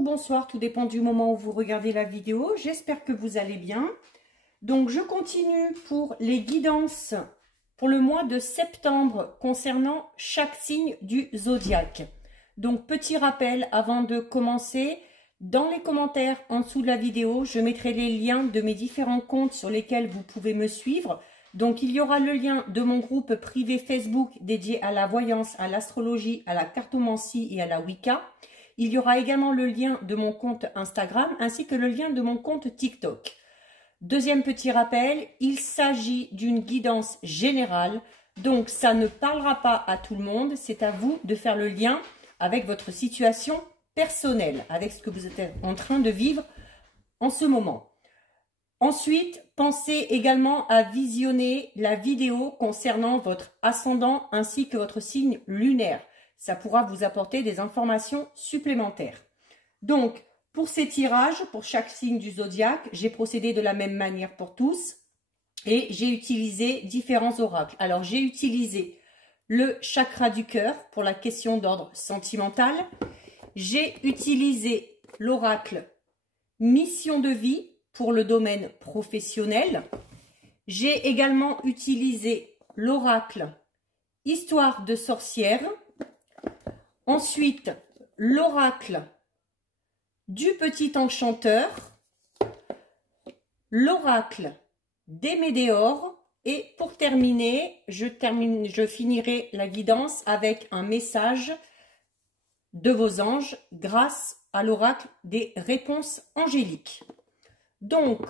bonjour, bonsoir, tout dépend du moment où vous regardez la vidéo. J'espère que vous allez bien. Donc, je continue pour les guidances pour le mois de septembre concernant chaque signe du zodiaque. Donc, petit rappel avant de commencer, dans les commentaires en dessous de la vidéo, je mettrai les liens de mes différents comptes sur lesquels vous pouvez me suivre. Donc, il y aura le lien de mon groupe privé Facebook dédié à la voyance, à l'astrologie, à la cartomancie et à la Wicca. Il y aura également le lien de mon compte Instagram ainsi que le lien de mon compte TikTok. Deuxième petit rappel, il s'agit d'une guidance générale, donc ça ne parlera pas à tout le monde, c'est à vous de faire le lien avec votre situation personnelle, avec ce que vous êtes en train de vivre en ce moment. Ensuite, pensez également à visionner la vidéo concernant votre ascendant ainsi que votre signe lunaire. Ça pourra vous apporter des informations supplémentaires. Donc, pour ces tirages, pour chaque signe du zodiaque, j'ai procédé de la même manière pour tous et j'ai utilisé différents oracles. Alors, j'ai utilisé le chakra du cœur pour la question d'ordre sentimental. J'ai utilisé l'oracle mission de vie pour le domaine professionnel. J'ai également utilisé l'oracle histoire de sorcière. Ensuite, l'oracle du petit enchanteur, l'oracle des météores et pour terminer, je finirai la guidance avec un message de vos anges grâce à l'oracle des réponses angéliques. Donc,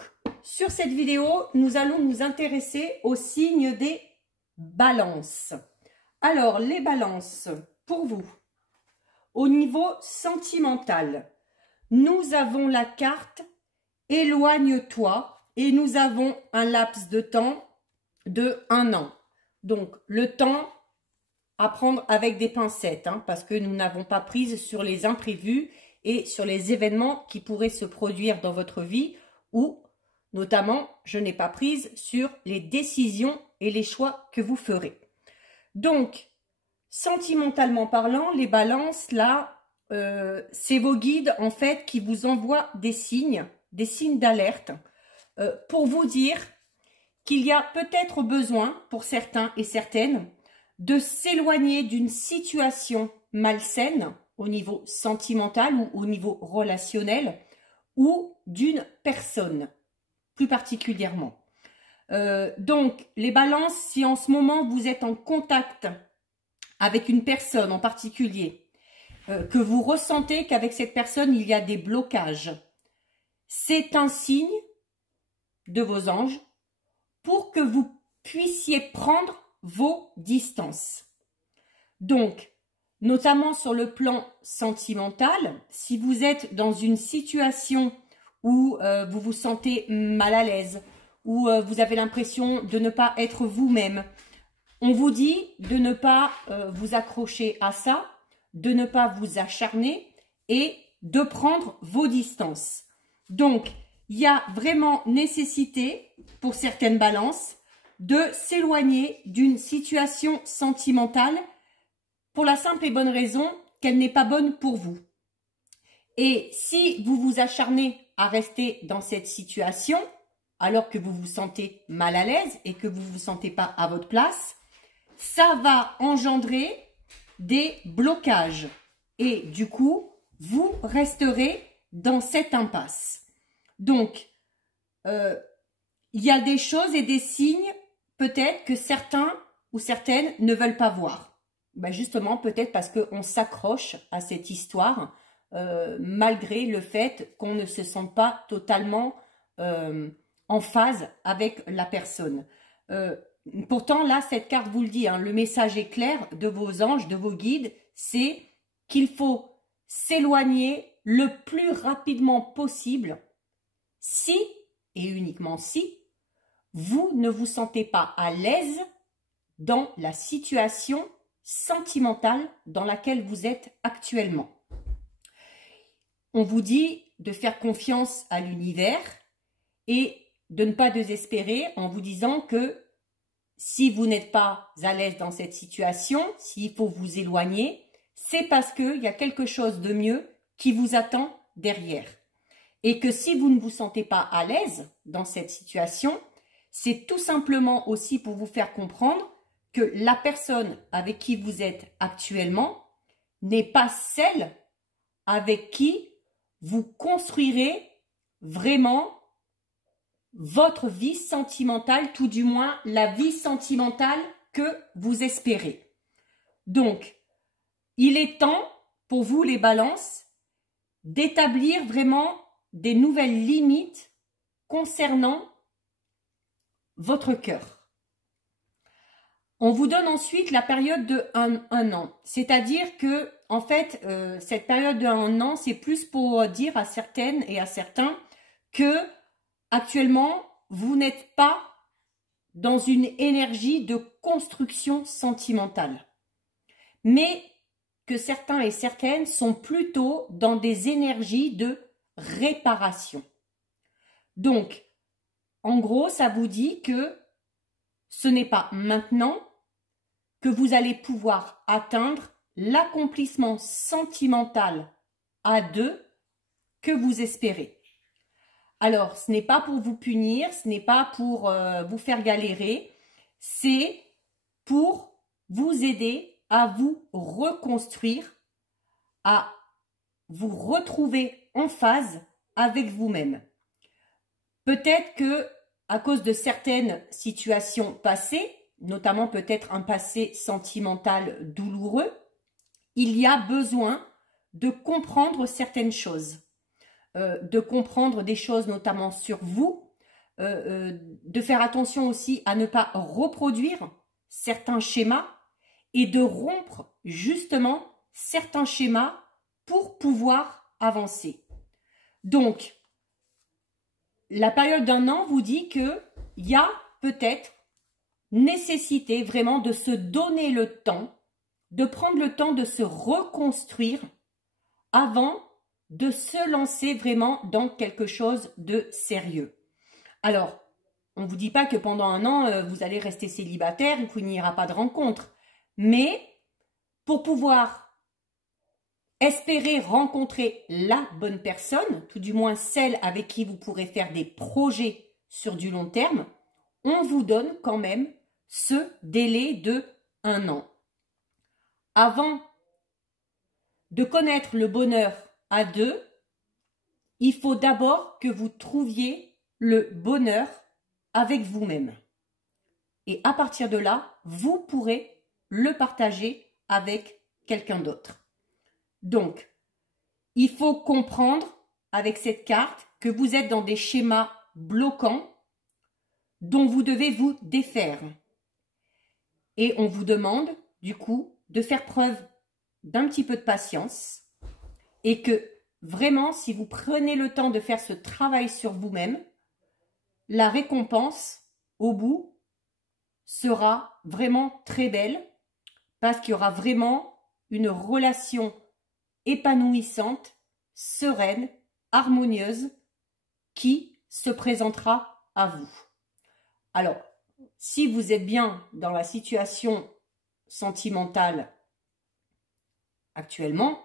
sur cette vidéo, nous allons nous intéresser au signe des balances. Alors, les balances, pour vous, au niveau sentimental, nous avons la carte « Éloigne-toi » et nous avons un laps de temps de 1 an. Donc, le temps à prendre avec des pincettes, parce que nous n'avons pas prise sur les imprévus et sur les événements qui pourraient se produire dans votre vie ou, notamment, je n'ai pas prise sur les décisions et les choix que vous ferez. Donc, sentimentalement parlant, les balances, là, c'est vos guides, en fait, qui vous envoient des signes d'alerte pour vous dire qu'il y a peut-être besoin, pour certains et certaines, de s'éloigner d'une situation malsaine au niveau sentimental ou au niveau relationnel ou d'une personne, plus particulièrement. Donc, les balances, si en ce moment vous êtes en contact avec une personne en particulier, que vous ressentez qu'avec cette personne, il y a des blocages, c'est un signe de vos anges pour que vous puissiez prendre vos distances. Donc, notamment sur le plan sentimental, si vous êtes dans une situation où vous vous sentez mal à l'aise, où vous avez l'impression de ne pas être vous-même, on vous dit de ne pas vous accrocher à ça, de ne pas vous acharner et de prendre vos distances. Donc, il y a vraiment nécessité pour certaines balances de s'éloigner d'une situation sentimentale pour la simple et bonne raison qu'elle n'est pas bonne pour vous. Et si vous vous acharnez à rester dans cette situation, alors que vous vous sentez mal à l'aise et que vous ne vous sentez pas à votre place, ça va engendrer des blocages. Et du coup, vous resterez dans cette impasse. Donc, il y a des choses et des signes, peut-être que certains ou certaines ne veulent pas voir. Ben justement, peut-être parce qu'on s'accroche à cette histoire, malgré le fait qu'on ne se sent pas totalement en phase avec la personne. Pourtant, là, cette carte vous le dit, le message est clair de vos anges, de vos guides, c'est qu'il faut s'éloigner le plus rapidement possible si, et uniquement si, vous ne vous sentez pas à l'aise dans la situation sentimentale dans laquelle vous êtes actuellement. On vous dit de faire confiance à l'univers et de ne pas désespérer en vous disant que si vous n'êtes pas à l'aise dans cette situation, s'il faut vous éloigner, c'est parce qu'il y a quelque chose de mieux qui vous attend derrière. Et que si vous ne vous sentez pas à l'aise dans cette situation, c'est tout simplement aussi pour vous faire comprendre que la personne avec qui vous êtes actuellement n'est pas celle avec qui vous construirez vraiment votre vie sentimentale, tout du moins la vie sentimentale que vous espérez. Donc, il est temps pour vous les balances d'établir vraiment des nouvelles limites concernant votre cœur. On vous donne ensuite la période de un an. C'est-à-dire que, en fait, cette période de un an, c'est plus pour dire à certaines et à certains que, actuellement, vous n'êtes pas dans une énergie de construction sentimentale. Mais que certains et certaines sont plutôt dans des énergies de réparation. Donc, en gros, ça vous dit que ce n'est pas maintenant que vous allez pouvoir atteindre l'accomplissement sentimental à deux que vous espérez. Alors, ce n'est pas pour vous punir, ce n'est pas pour vous faire galérer, c'est pour vous aider à vous reconstruire, à vous retrouver en phase avec vous-même. Peut-être que, à cause de certaines situations passées, notamment peut-être un passé sentimental douloureux, il y a besoin de comprendre certaines choses, de comprendre des choses notamment sur vous, de faire attention aussi à ne pas reproduire certains schémas et de rompre justement certains schémas pour pouvoir avancer. Donc, la période d'un an vous dit qu'il y a peut-être nécessité vraiment de se donner le temps, de prendre le temps de se reconstruire avant de se lancer vraiment dans quelque chose de sérieux. Alors, on ne vous dit pas que pendant un an, vous allez rester célibataire et qu'il n'y aura pas de rencontre. Mais pour pouvoir espérer rencontrer la bonne personne, tout du moins celle avec qui vous pourrez faire des projets sur du long terme, on vous donne quand même ce délai de un an. Avant de connaître le bonheur à deux, il faut d'abord que vous trouviez le bonheur avec vous-même. Et à partir de là, vous pourrez le partager avec quelqu'un d'autre. Donc, il faut comprendre avec cette carte que vous êtes dans des schémas bloquants dont vous devez vous défaire. Et on vous demande, du coup, de faire preuve d'un petit peu de patience et que vraiment, si vous prenez le temps de faire ce travail sur vous-même, la récompense, au bout, sera vraiment très belle parce qu'il y aura vraiment une relation épanouissante, sereine, harmonieuse qui se présentera à vous. Alors, si vous êtes bien dans la situation sentimentale actuellement,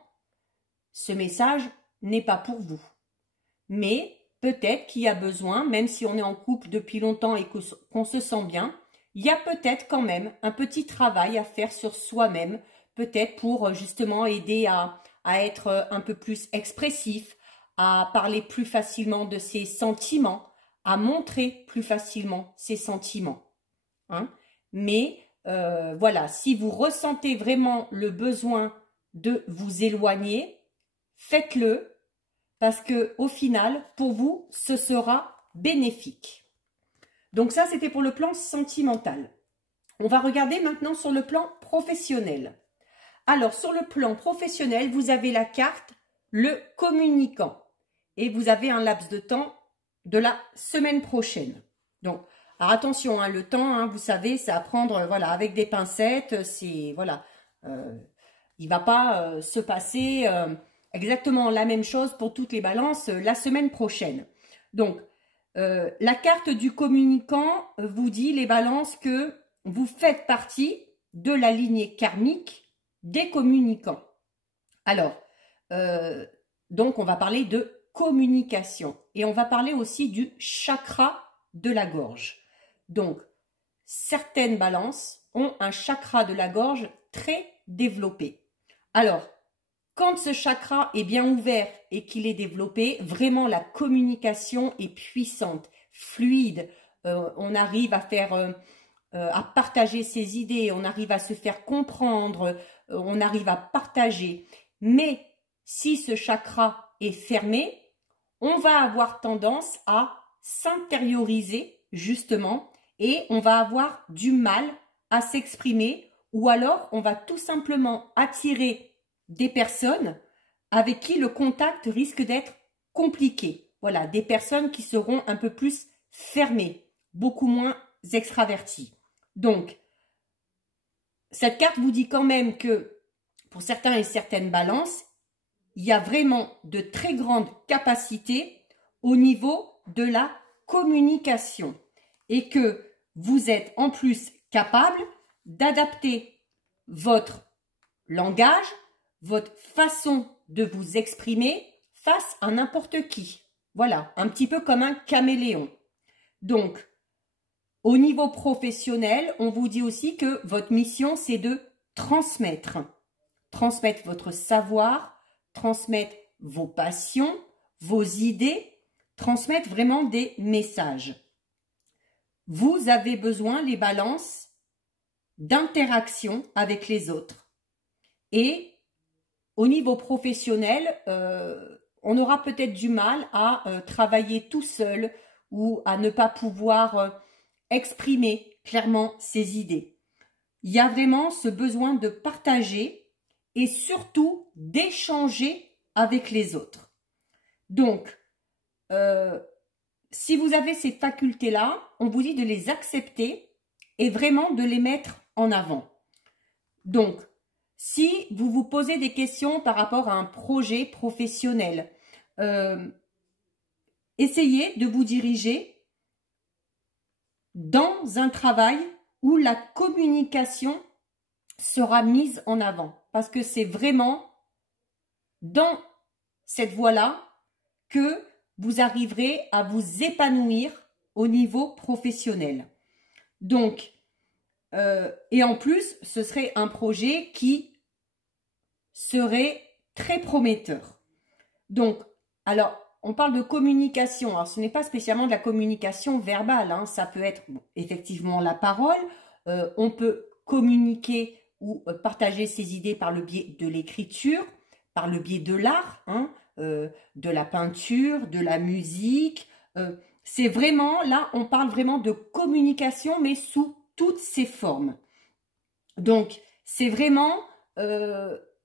ce message n'est pas pour vous. Mais peut-être qu'il y a besoin, même si on est en couple depuis longtemps et qu'on se sent bien, il y a peut-être quand même un petit travail à faire sur soi-même, peut-être pour justement aider à être un peu plus expressif, à parler plus facilement de ses sentiments, à montrer plus facilement ses sentiments. Hein? Mais voilà, si vous ressentez vraiment le besoin de vous éloigner, faites-le parce que au final, pour vous, ce sera bénéfique. Donc ça, c'était pour le plan sentimental. On va regarder maintenant sur le plan professionnel. Alors, sur le plan professionnel, vous avez la carte le communicant et vous avez un laps de temps de la semaine prochaine. Donc, alors attention, hein, le temps, hein, vous savez, c'est à prendre voilà, avec des pincettes. C'est voilà, il ne va pas se passer exactement la même chose pour toutes les balances la semaine prochaine. Donc, la carte du communicant vous dit, les balances, que vous faites partie de la lignée karmique des communicants. Alors, Donc, on va parler de communication. Et on va parler aussi du chakra de la gorge. Donc, certaines balances ont un chakra de la gorge très développé. Alors, quand ce chakra est bien ouvert et qu'il est développé, vraiment la communication est puissante, fluide. On arrive à à partager ses idées, on arrive à se faire comprendre, on arrive à partager. Mais si ce chakra est fermé, on va avoir tendance à s'intérioriser justement et on va avoir du mal à s'exprimer ou alors on va tout simplement attirer des personnes avec qui le contact risque d'être compliqué. Voilà, des personnes qui seront un peu plus fermées, beaucoup moins extraverties. Donc, cette carte vous dit quand même que pour certains et certaines balances, il y a vraiment de très grandes capacités au niveau de la communication et que vous êtes en plus capable d'adapter votre langage, votre façon de vous exprimer face à n'importe qui. Voilà, un petit peu comme un caméléon. Donc, au niveau professionnel, on vous dit aussi que votre mission, c'est de transmettre. Transmettre votre savoir, transmettre vos passions, vos idées, transmettre vraiment des messages. Vous avez besoin, les balances, d'interaction avec les autres. Et au niveau professionnel, on aura peut-être du mal à travailler tout seul ou à ne pas pouvoir exprimer clairement ses idées. Il y a vraiment ce besoin de partager et surtout d'échanger avec les autres. Donc, si vous avez ces facultés-là, on vous dit de les accepter et vraiment de les mettre en avant. Donc, si vous vous posez des questions par rapport à un projet professionnel, essayez de vous diriger dans un travail où la communication sera mise en avant. Parce que c'est vraiment dans cette voie-là que vous arriverez à vous épanouir au niveau professionnel. Donc, et en plus, ce serait un projet qui serait très prometteur. Donc, alors, on parle de communication. Alors, ce n'est pas spécialement de la communication verbale, hein. Ça peut être effectivement la parole. On peut communiquer ou partager ses idées par le biais de l'écriture, par le biais de l'art, hein, de la peinture, de la musique. C'est vraiment, là, on parle vraiment de communication, mais sous toutes ses formes. Donc, c'est vraiment,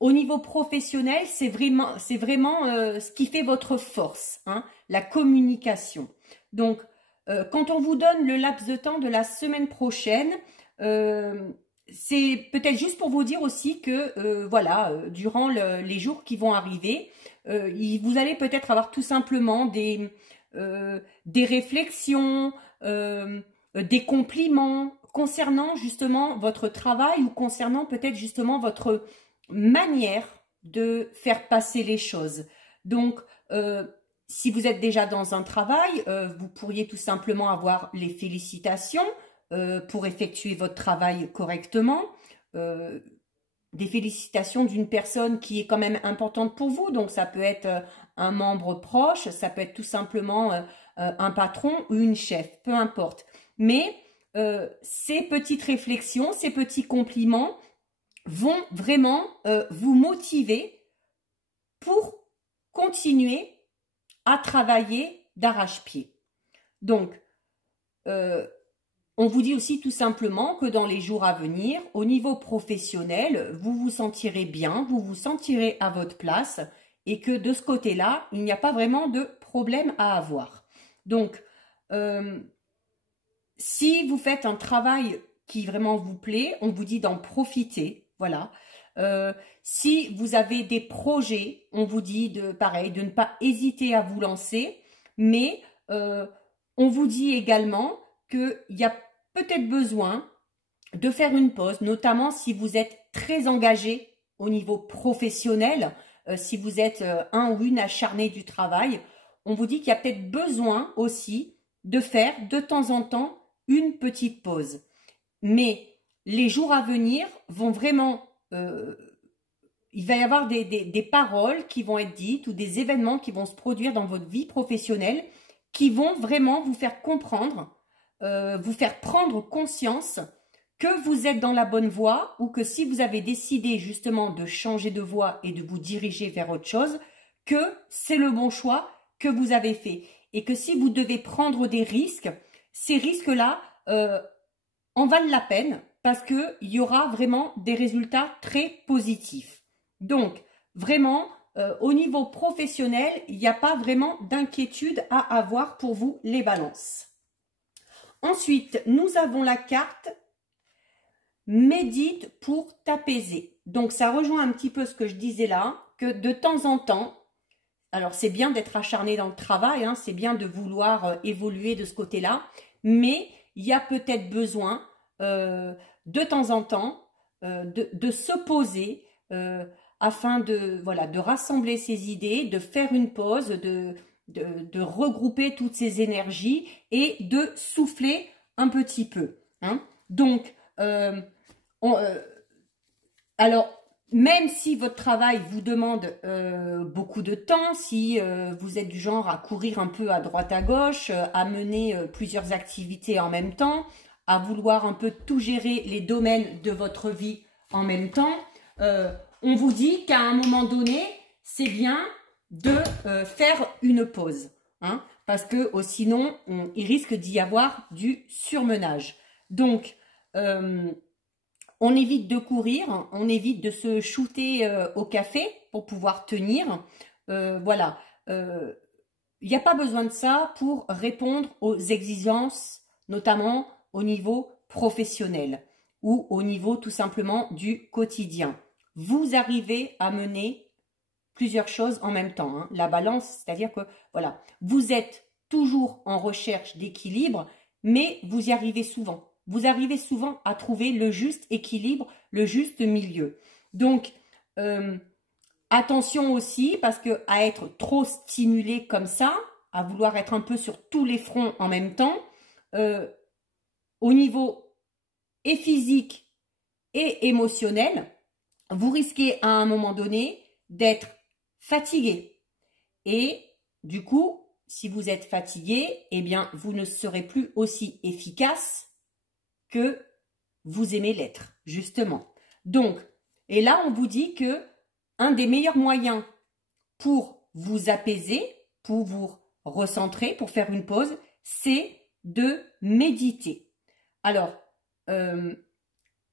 au niveau professionnel, c'est vraiment ce qui fait votre force, hein, la communication. Donc, quand on vous donne le laps de temps de la semaine prochaine, c'est peut-être juste pour vous dire aussi que, voilà, durant les jours qui vont arriver, vous allez peut-être avoir tout simplement des réflexions, des compliments concernant justement votre travail ou concernant peut-être justement votre manière de faire passer les choses. Donc, si vous êtes déjà dans un travail, vous pourriez tout simplement avoir les félicitations pour effectuer votre travail correctement. Des félicitations d'une personne qui est quand même importante pour vous. Donc, ça peut être un membre proche, ça peut être tout simplement un patron ou une chef, peu importe. Mais ces petites réflexions, ces petits compliments vont vraiment vous motiver pour continuer à travailler d'arrache-pied. Donc, on vous dit aussi tout simplement que dans les jours à venir, au niveau professionnel, vous vous sentirez bien, vous vous sentirez à votre place et que de ce côté-là, il n'y a pas vraiment de problème à avoir. Donc, si vous faites un travail qui vraiment vous plaît, on vous dit d'en profiter, voilà. Si vous avez des projets, on vous dit pareil, de ne pas hésiter à vous lancer, mais on vous dit également qu'il y a peut-être besoin de faire une pause, notamment si vous êtes très engagé au niveau professionnel. si vous êtes un ou une acharné du travail, on vous dit qu'il y a peut-être besoin aussi de faire de temps en temps une petite pause. Mais les jours à venir vont vraiment... il va y avoir des paroles qui vont être dites ou des événements qui vont se produire dans votre vie professionnelle qui vont vraiment vous faire comprendre, vous faire prendre conscience que vous êtes dans la bonne voie ou que si vous avez décidé justement de changer de voie et de vous diriger vers autre chose, que c'est le bon choix que vous avez fait. Et que si vous devez prendre des risques, ces risques-là en valent la peine parce qu'il y aura vraiment des résultats très positifs. Donc, vraiment, au niveau professionnel, il n'y a pas vraiment d'inquiétude à avoir pour vous, les balances. Ensuite, nous avons la carte médite pour t'apaiser. Donc, ça rejoint un petit peu ce que je disais là, que de temps en temps, alors c'est bien d'être acharné dans le travail, hein, c'est bien de vouloir évoluer de ce côté-là, mais il y a peut-être besoin de temps en temps de se poser afin de rassembler ses idées, de faire une pause, de regrouper toutes ces énergies et de souffler un petit peu. Hein. Donc, alors, même si votre travail vous demande beaucoup de temps, si vous êtes du genre à courir un peu à droite à gauche, à mener plusieurs activités en même temps, à vouloir un peu tout gérer les domaines de votre vie en même temps, on vous dit qu'à un moment donné, c'est bien de faire une pause. Hein, parce que sinon, il risque d'y avoir du surmenage. Donc, on évite de courir, on évite de se shooter au café pour pouvoir tenir. Voilà, il n'y a pas besoin de ça pour répondre aux exigences, notamment au niveau professionnel ou au niveau tout simplement du quotidien. Vous arrivez à mener plusieurs choses en même temps. Hein. La balance, c'est-à-dire que voilà, vous êtes toujours en recherche d'équilibre, mais vous y arrivez souvent. Vous arrivez souvent à trouver le juste équilibre, le juste milieu. Donc, attention aussi, parce que à être trop stimulé comme ça, à vouloir être un peu sur tous les fronts en même temps, au niveau et physique et émotionnel, vous risquez à un moment donné d'être fatigué. Et du coup, si vous êtes fatigué, eh bien, vous ne serez plus aussi efficace que vous aimez l'être, justement. Donc, et là, on vous dit que un des meilleurs moyens pour vous apaiser, pour vous recentrer, pour faire une pause, c'est de méditer. Alors,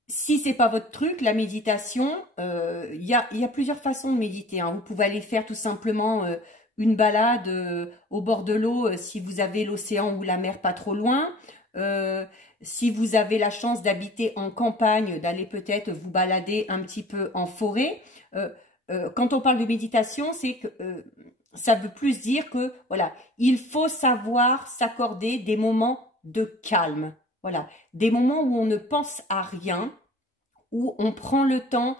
si c'est pas votre truc, la méditation, il y a plusieurs façons de méditer. Hein. Vous pouvez aller faire tout simplement une balade au bord de l'eau si vous avez l'océan ou la mer pas trop loin. Si vous avez la chance d'habiter en campagne, d'aller peut-être vous balader un petit peu en forêt. Quand on parle de méditation, c'est que ça veut plus dire que voilà, il faut savoir s'accorder des moments de calme. Voilà, des moments où on ne pense à rien, où on prend le temps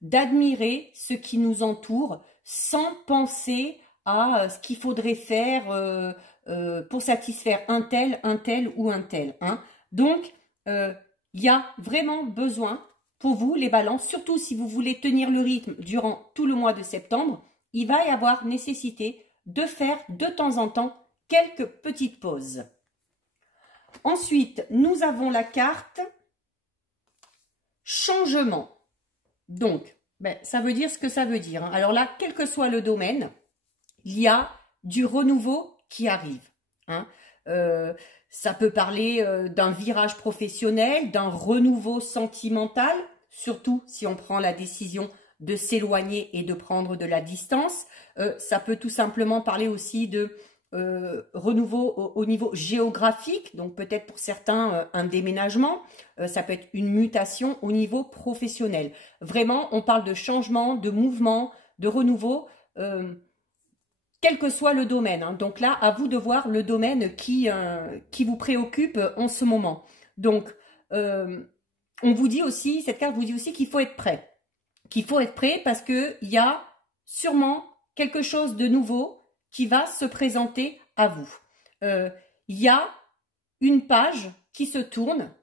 d'admirer ce qui nous entoure sans penser à ce qu'il faudrait faire pour satisfaire un tel ou un tel. Hein. Donc, il y a vraiment besoin pour vous, les balances, surtout si vous voulez tenir le rythme durant tout le mois de septembre, il va y avoir nécessité de faire de temps en temps quelques petites pauses. Ensuite, nous avons la carte changement. Donc, ça veut dire ce que ça veut dire. Hein. Alors là, quel que soit le domaine, il y a du renouveau qui arrive. Hein. Ça peut parler d'un virage professionnel, d'un renouveau sentimental, surtout si on prend la décision de s'éloigner et de prendre de la distance. Ça peut tout simplement parler aussi de renouveau au niveau géographique, donc peut-être pour certains un déménagement, ça peut être une mutation au niveau professionnel. Vraiment, on parle de changement, de mouvement, de renouveau, quel que soit le domaine. Hein. Donc là, à vous de voir le domaine qui vous préoccupe en ce moment. Donc, on vous dit aussi, cette carte vous dit aussi qu'il faut être prêt. Qu'il faut être prêt parce qu'il y a sûrement quelque chose de nouveau qui va se présenter à vous. Il y a une page qui se tourne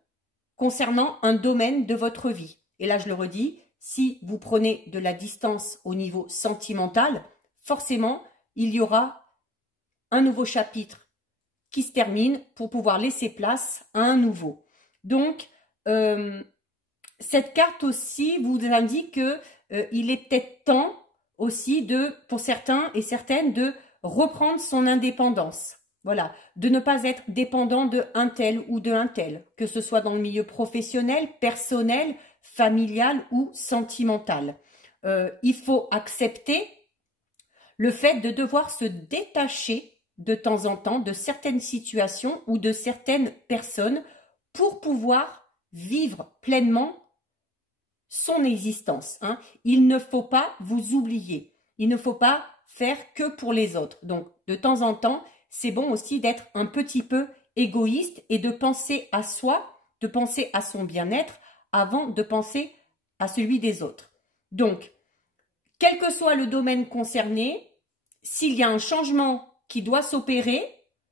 concernant un domaine de votre vie. Et là, je le redis, si vous prenez de la distance au niveau sentimental, forcément, il y aura un nouveau chapitre qui se termine pour pouvoir laisser place à un nouveau. Donc, cette carte aussi vous indique que il est peut-être temps aussi pour certains et certaines, de reprendre son indépendance. Voilà, de ne pas être dépendant de un tel ou de un tel, que ce soit dans le milieu professionnel, personnel, familial ou sentimental. Il faut accepter le fait de devoir se détacher de temps en temps de certaines situations ou de certaines personnes pour pouvoir vivre pleinement son existence. Hein. Il ne faut pas vous oublier. Il ne faut pas faire que pour les autres. Donc, de temps en temps, c'est bon aussi d'être un petit peu égoïste et de penser à soi, de penser à son bien-être avant de penser à celui des autres. Donc, quel que soit le domaine concerné, s'il y a un changement qui doit s'opérer,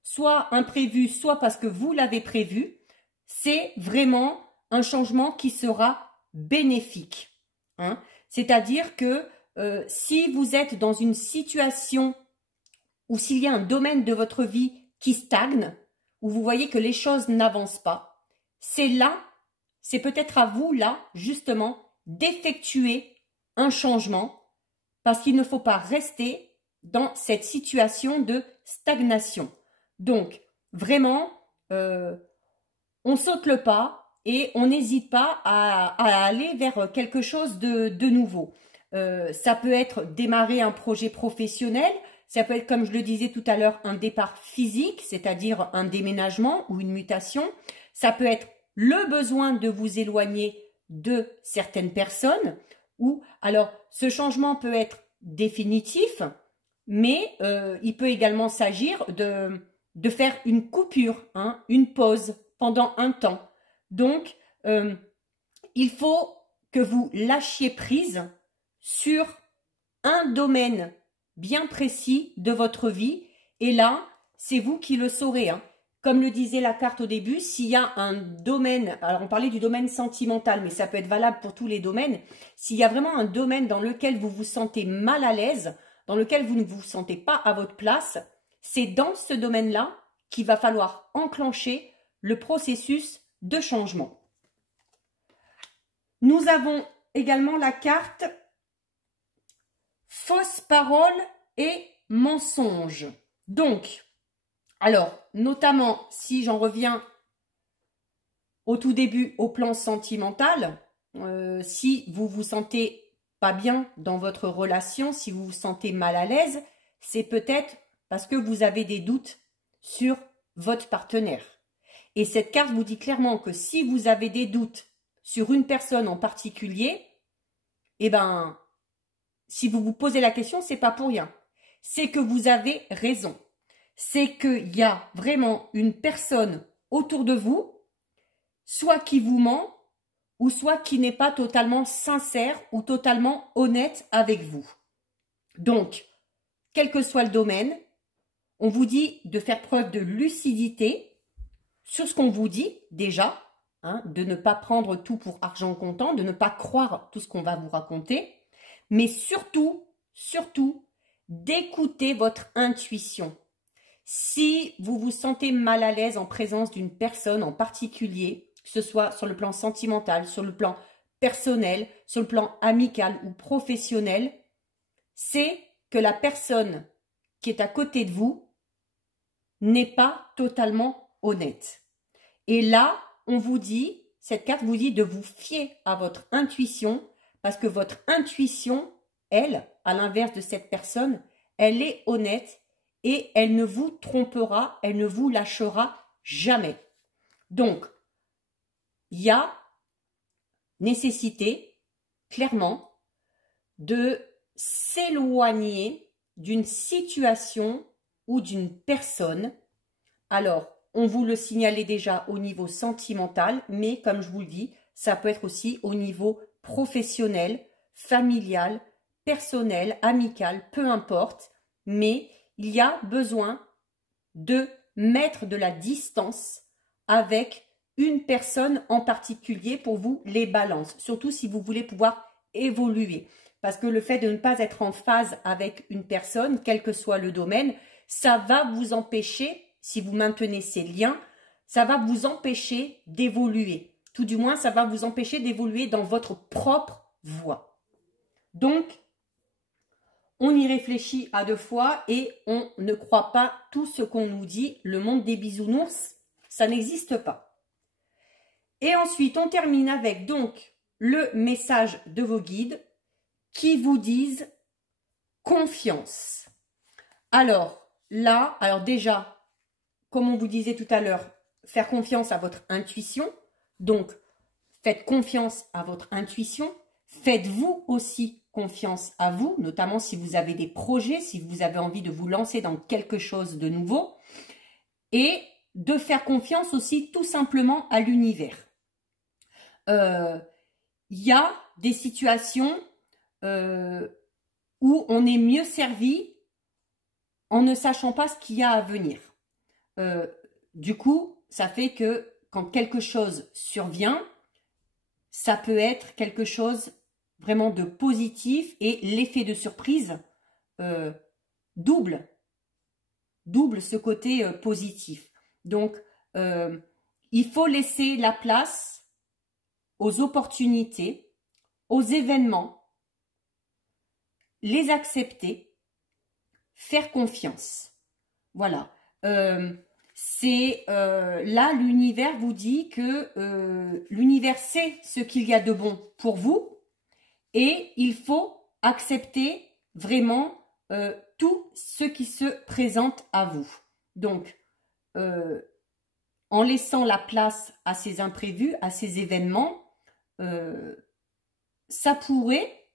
soit imprévu, soit parce que vous l'avez prévu, c'est vraiment un changement qui sera bénéfique. Hein. C'est-à-dire que si vous êtes dans une situation ou s'il y a un domaine de votre vie qui stagne, où vous voyez que les choses n'avancent pas, c'est là, c'est peut-être à vous là, justement, d'effectuer un changement, parce qu'il ne faut pas rester dans cette situation de stagnation. Donc, vraiment, on saute le pas et on n'hésite pas à aller vers quelque chose de nouveau. Ça peut être démarrer un projet professionnel, ça peut être, comme je le disais tout à l'heure, un départ physique, c'est-à-dire un déménagement ou une mutation. Ça peut être le besoin de vous éloigner de certaines personnes. Ou alors, ce changement peut être définitif, mais il peut également s'agir de faire une coupure, hein, une pause pendant un temps. Donc, il faut que vous lâchiez prise sur un domaine bien précis de votre vie. Et là, c'est vous qui le saurez. Hein. Comme le disait la carte au début, s'il y a un domaine, alors on parlait du domaine sentimental, mais ça peut être valable pour tous les domaines. S'il y a vraiment un domaine dans lequel vous vous sentez mal à l'aise, dans lequel vous ne vous sentez pas à votre place, c'est dans ce domaine-là qu'il va falloir enclencher le processus de changement. Nous avons également la carte fausses paroles et mensonges. Donc, alors, notamment, si j'en reviens au tout début au plan sentimental, si vous vous sentez pas bien dans votre relation, si vous vous sentez mal à l'aise, c'est peut-être parce que vous avez des doutes sur votre partenaire. Et cette carte vous dit clairement que si vous avez des doutes sur une personne en particulier, eh ben, si vous vous posez la question, c'est pas pour rien. C'est que vous avez raison. C'est qu'il y a vraiment une personne autour de vous, soit qui vous ment, ou soit qui n'est pas totalement sincère ou totalement honnête avec vous. Donc, quel que soit le domaine, on vous dit de faire preuve de lucidité sur ce qu'on vous dit déjà, hein, de ne pas prendre tout pour argent comptant, de ne pas croire tout ce qu'on va vous raconter, mais surtout, d'écouter votre intuition. Si vous vous sentez mal à l'aise en présence d'une personne en particulier, que ce soit sur le plan sentimental, sur le plan personnel, sur le plan amical ou professionnel, c'est que la personne qui est à côté de vous n'est pas totalement honnête. Et là, on vous dit, cette carte vous dit de vous fier à votre intuition, parce que votre intuition, elle, à l'inverse de cette personne, elle est honnête et elle ne vous trompera, elle ne vous lâchera jamais. Donc, il y a nécessité, clairement, de s'éloigner d'une situation ou d'une personne. Alors, on vous le signalait déjà au niveau sentimental, mais comme je vous le dis, ça peut être aussi au niveau professionnel, familial, personnel, amical, peu importe, mais il y a besoin de mettre de la distance avec une personne en particulier pour vous les balances, surtout si vous voulez pouvoir évoluer. Parce que le fait de ne pas être en phase avec une personne, quel que soit le domaine, ça va vous empêcher, si vous maintenez ces liens, ça va vous empêcher d'évoluer. Tout du moins, ça va vous empêcher d'évoluer dans votre propre voie. Donc, on y réfléchit à deux fois et on ne croit pas tout ce qu'on nous dit. Le monde des bisounours, ça n'existe pas. Et ensuite, on termine avec donc le message de vos guides qui vous disent confiance. Alors là, déjà, comme on vous disait tout à l'heure, faire confiance à votre intuition. Donc, faites confiance à votre intuition. Faites-vous aussi confiance à vous, notamment si vous avez des projets, si vous avez envie de vous lancer dans quelque chose de nouveau. Et de faire confiance aussi tout simplement à l'univers. Il y a des situations où on est mieux servi en ne sachant pas ce qu'il y a à venir. Du coup, ça fait que quand quelque chose survient, ça peut être quelque chose vraiment de positif et l'effet de surprise double ce côté positif. Donc, il faut laisser la place aux opportunités, aux événements, les accepter, faire confiance. Voilà. Là, l'univers vous dit que l'univers sait ce qu'il y a de bon pour vous et il faut accepter vraiment tout ce qui se présente à vous. Donc, en laissant la place à ces imprévus, à ces événements, ça pourrait,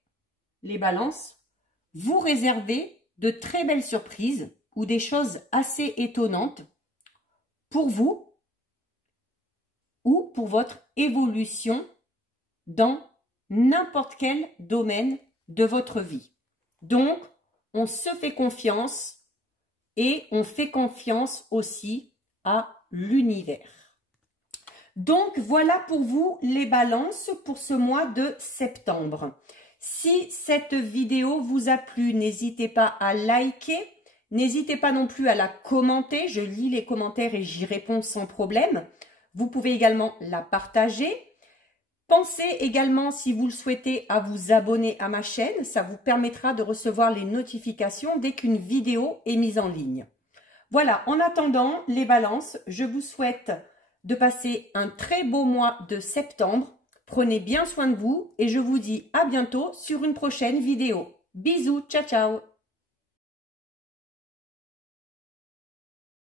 les balances, vous réserver de très belles surprises ou des choses assez étonnantes pour vous ou pour votre évolution dans n'importe quel domaine de votre vie. Donc, on se fait confiance et on fait confiance aussi à l'univers. Donc, voilà pour vous les balances pour ce mois de septembre. Si cette vidéo vous a plu, n'hésitez pas à liker, n'hésitez pas non plus à la commenter. Je lis les commentaires et j'y réponds sans problème. Vous pouvez également la partager. Pensez également, si vous le souhaitez, à vous abonner à ma chaîne. Ça vous permettra de recevoir les notifications dès qu'une vidéo est mise en ligne. Voilà, en attendant les balances, je vous souhaite de passer un très beau mois de septembre. Prenez bien soin de vous et je vous dis à bientôt sur une prochaine vidéo. Bisous, ciao ciao.